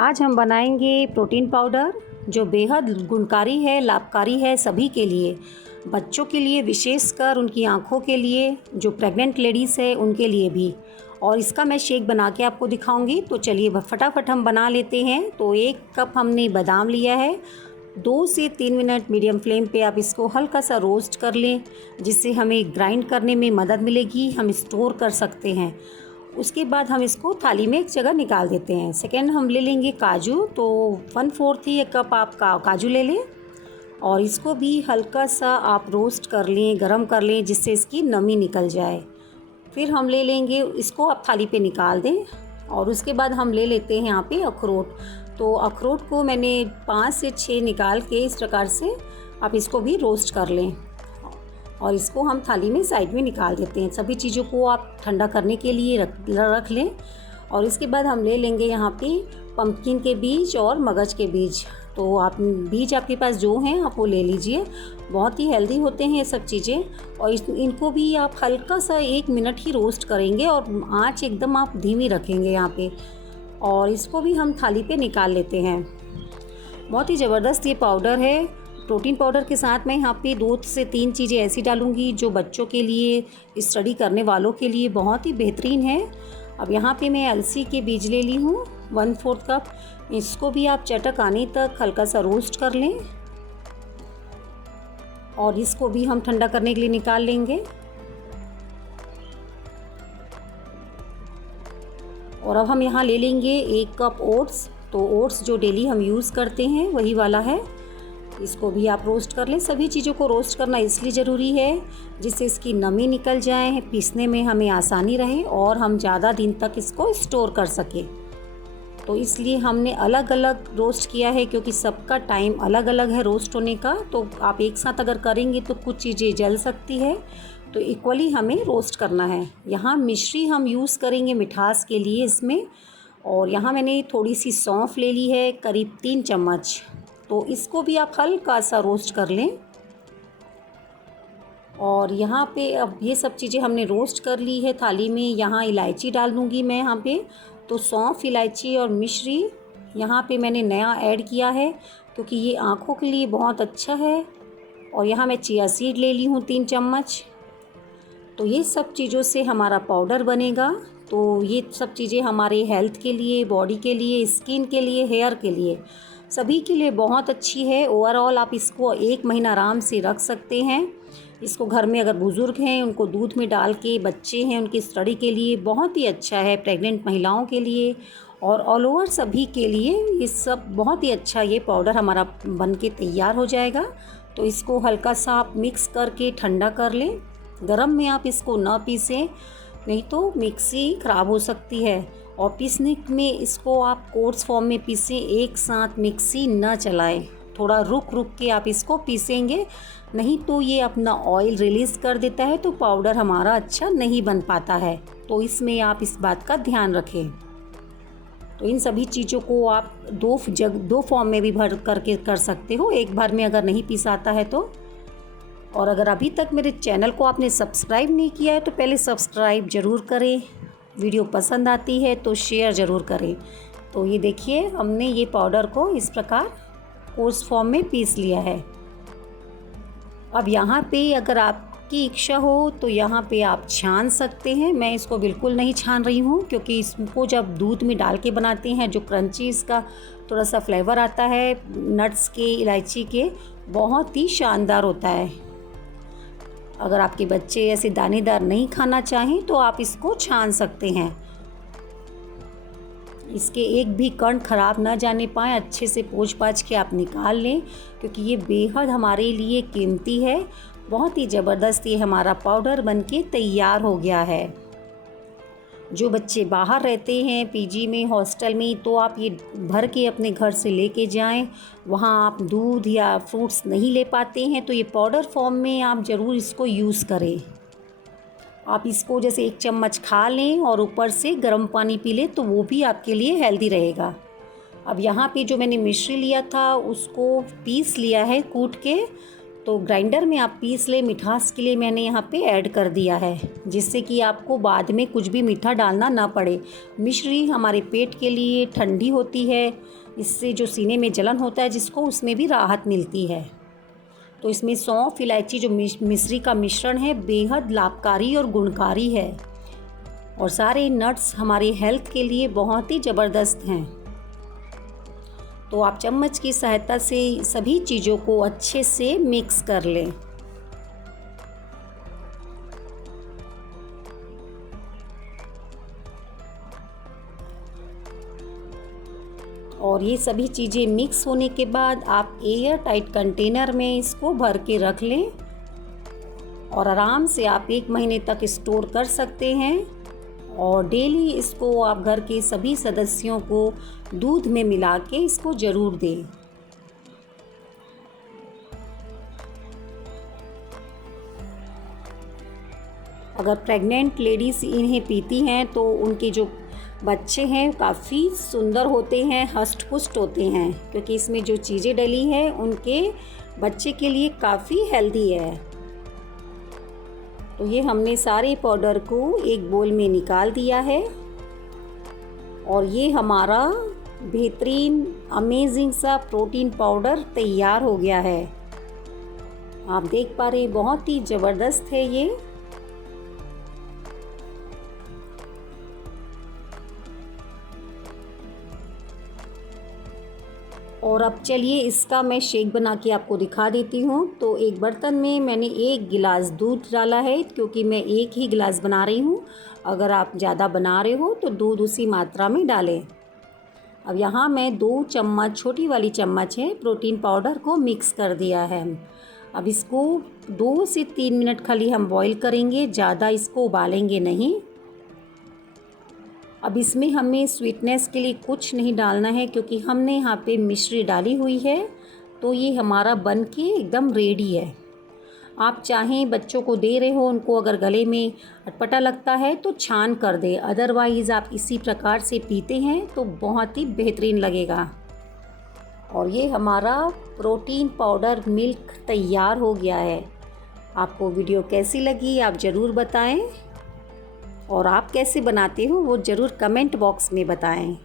आज हम बनाएंगे प्रोटीन पाउडर जो बेहद गुणकारी है, लाभकारी है सभी के लिए। बच्चों के लिए विशेषकर, उनकी आँखों के लिए, जो प्रेग्नेंट लेडीज़ है उनके लिए भी। और इसका मैं शेक बना के आपको दिखाऊंगी। तो चलिए फटाफट हम बना लेते हैं। तो 1 कप हमने बादाम लिया है। 2 से 3 मिनट मीडियम फ्लेम पे आप इसको हल्का सा रोस्ट कर लें, जिससे हमें ग्राइंड करने में मदद मिलेगी, हम स्टोर कर सकते हैं। उसके बाद हम इसको थाली में एक जगह निकाल देते हैं। सेकेंड हम ले लेंगे काजू। तो 1/4 ही एक कप आप काजू ले लें और इसको भी हल्का सा आप रोस्ट कर लें, गरम कर लें, जिससे इसकी नमी निकल जाए। फिर हम ले लेंगे, इसको आप थाली पे निकाल दें। और उसके बाद हम ले लेते हैं यहाँ पे अखरोट। तो अखरोट को मैंने 5 से 6 निकाल के इस प्रकार से आप इसको भी रोस्ट कर लें और इसको हम थाली में साइड में निकाल देते हैं। सभी चीज़ों को आप ठंडा करने के लिए रख लें। और इसके बाद हम ले लेंगे यहाँ पे पम्पकिन के बीज और मगज के बीज। तो आप बीज आपके पास जो हैं आप वो ले लीजिए, बहुत ही हेल्दी होते हैं ये सब चीज़ें। और इनको भी आप हल्का सा 1 मिनट ही रोस्ट करेंगे और आँच एकदम आप धीमी रखेंगे यहाँ पे। और इसको भी हम थाली पे निकाल लेते हैं। बहुत ही ज़बरदस्त ये पाउडर है। प्रोटीन पाउडर के साथ मैं यहाँ पे 2 से 3 चीज़ें ऐसी डालूँगी जो बच्चों के लिए, स्टडी करने वालों के लिए बहुत ही बेहतरीन है। अब यहाँ पे मैं अलसी के बीज ले ली हूँ 1/4 कप। इसको भी आप चटक आने तक हल्का सा रोस्ट कर लें और इसको भी हम ठंडा करने के लिए निकाल लेंगे। और अब हम यहाँ ले लेंगे 1 कप ओट्स। तो ओट्स जो डेली हम यूज़ करते हैं वही वाला है। इसको भी आप रोस्ट कर लें। सभी चीज़ों को रोस्ट करना इसलिए ज़रूरी है जिससे इसकी नमी निकल जाए, पीसने में हमें आसानी रहे और हम ज़्यादा दिन तक इसको स्टोर कर सकें। तो इसलिए हमने अलग अलग रोस्ट किया है, क्योंकि सबका टाइम अलग अलग है रोस्ट होने का। तो आप एक साथ अगर करेंगे तो कुछ चीज़ें जल सकती है, तो इक्वली हमें रोस्ट करना है। यहाँ मिश्री हम यूज़ करेंगे मिठास के लिए इसमें। और यहाँ मैंने थोड़ी सी सौंफ ले ली है, करीब 3 चम्मच। तो इसको भी आप हल्का सा रोस्ट कर लें। और यहाँ पे अब ये सब चीज़ें हमने रोस्ट कर ली है थाली में। यहाँ इलायची डाल दूँगी मैं यहाँ पे। तो सौंफ, इलायची और मिश्री यहाँ पे मैंने नया ऐड किया है, क्योंकि ये आँखों के लिए बहुत अच्छा है। और यहाँ मैं चिया सीड ले ली हूँ 3 चम्मच। तो ये सब चीज़ों से हमारा पाउडर बनेगा। तो ये सब चीज़ें हमारे हेल्थ के लिए, बॉडी के लिए, स्किन के लिए, हेयर के लिए, सभी के लिए बहुत अच्छी है। ओवरऑल आप इसको 1 महीना आराम से रख सकते हैं। इसको घर में अगर बुज़ुर्ग हैं उनको दूध में डाल के, बच्चे हैं उनकी स्टडी के लिए बहुत ही अच्छा है, प्रेग्नेंट महिलाओं के लिए और ऑल ओवर सभी के लिए ये सब बहुत ही अच्छा। ये पाउडर हमारा बन के तैयार हो जाएगा। तो इसको हल्का सा आप मिक्स करके ठंडा कर लें। गरम में आप इसको ना पीसें, नहीं तो मिक्सी ख़राब हो सकती है। और पीसने में इसको आप कोर्स फॉर्म में पीसें, एक साथ मिक्सी न चलाएं। थोड़ा रुक रुक के आप इसको पीसेंगे, नहीं तो ये अपना ऑयल रिलीज़ कर देता है, तो पाउडर हमारा अच्छा नहीं बन पाता है। तो इसमें आप इस बात का ध्यान रखें। तो इन सभी चीज़ों को आप 2 फॉर्म में भी भर करके कर सकते हो, एक बार में अगर नहीं पीसाता है तो। और अगर अभी तक मेरे चैनल को आपने सब्सक्राइब नहीं किया है तो पहले सब्सक्राइब ज़रूर करें। वीडियो पसंद आती है तो शेयर ज़रूर करें। तो ये देखिए, हमने ये पाउडर को इस प्रकार कोर्स फॉर्म में पीस लिया है। अब यहाँ पे अगर आपकी इच्छा हो तो यहाँ पे आप छान सकते हैं। मैं इसको बिल्कुल नहीं छान रही हूँ, क्योंकि इसको जब दूध में डाल के बनाते हैं, जो क्रंची इसका थोड़ा सा फ्लेवर आता है नट्स के, इलायची के, बहुत ही शानदार होता है। अगर आपके बच्चे ऐसे दानेदार नहीं खाना चाहें तो आप इसको छान सकते हैं। इसके एक भी कण खराब ना जाने पाए, अच्छे से पोंछ पाछ के आप निकाल लें, क्योंकि ये बेहद हमारे लिए कीमती है। बहुत ही ज़बरदस्त ये हमारा पाउडर बनके तैयार हो गया है। जो बच्चे बाहर रहते हैं, पीजी में, हॉस्टल में, तो आप ये भर के अपने घर से लेके जाएं। वहाँ आप दूध या फ्रूट्स नहीं ले पाते हैं तो ये पाउडर फॉर्म में आप ज़रूर इसको यूज़ करें। आप इसको जैसे 1 चम्मच खा लें और ऊपर से गर्म पानी पी लें, तो वो भी आपके लिए हेल्दी रहेगा। अब यहाँ पे जो मैंने मिश्री लिया था उसको पीस लिया है कूट के। तो तो ग्राइंडर में आप पीस लें, मिठास के लिए मैंने यहाँ पे ऐड कर दिया है, जिससे कि आपको बाद में कुछ भी मीठा डालना ना पड़े। मिश्री हमारे पेट के लिए ठंडी होती है, इससे जो सीने में जलन होता है जिसको, उसमें भी राहत मिलती है। तो इसमें सौंफ इलायची जो मिश्री का मिश्रण है बेहद लाभकारी और गुणकारी है, और सारे नट्स हमारे हेल्थ के लिए बहुत ही ज़बरदस्त हैं। तो आप चम्मच की सहायता से सभी चीज़ों को अच्छे से मिक्स कर लें। और ये सभी चीज़ें मिक्स होने के बाद आप एयर टाइट कंटेनर में इसको भर के रख लें, और आराम से आप 1 महीने तक स्टोर कर सकते हैं। और डेली इसको आप घर के सभी सदस्यों को दूध में मिला के इसको ज़रूर दें। अगर प्रेग्नेंट लेडीज़ इन्हें पीती हैं तो उनके जो बच्चे हैं काफ़ी सुंदर होते हैं, हष्ट पुष्ट होते हैं, क्योंकि इसमें जो चीज़ें डली हैं उनके बच्चे के लिए काफ़ी हेल्दी है। तो ये हमने सारे पाउडर को एक बोल में निकाल दिया है, और ये हमारा बेहतरीन अमेजिंग सा प्रोटीन पाउडर तैयार हो गया है। आप देख पा रहे हैं, बहुत ही ज़बरदस्त है ये। और अब चलिए इसका मैं शेक बना के आपको दिखा देती हूँ। तो एक बर्तन में मैंने 1 गिलास दूध डाला है, क्योंकि मैं 1 ही गिलास बना रही हूँ। अगर आप ज़्यादा बना रहे हो तो दूध उसी मात्रा में डालें। अब यहाँ मैं 2 चम्मच, छोटी वाली चम्मच है, प्रोटीन पाउडर को मिक्स कर दिया है। अब इसको 2 से 3 मिनट खाली हम बॉईल करेंगे, ज़्यादा इसको उबालेंगे नहीं। अब इसमें हमें स्वीटनेस के लिए कुछ नहीं डालना है, क्योंकि हमने यहाँ पे मिश्री डाली हुई है। तो ये हमारा बन के एकदम रेडी है। आप चाहें बच्चों को दे रहे हो, उनको अगर गले में अटपटा लगता है तो छान कर दें, अदरवाइज़ आप इसी प्रकार से पीते हैं तो बहुत ही बेहतरीन लगेगा। और ये हमारा प्रोटीन पाउडर मिल्क तैयार हो गया है। आपको वीडियो कैसी लगी आप ज़रूर बताएं, और आप कैसे बनाते हो वो ज़रूर कमेंट बॉक्स में बताएं।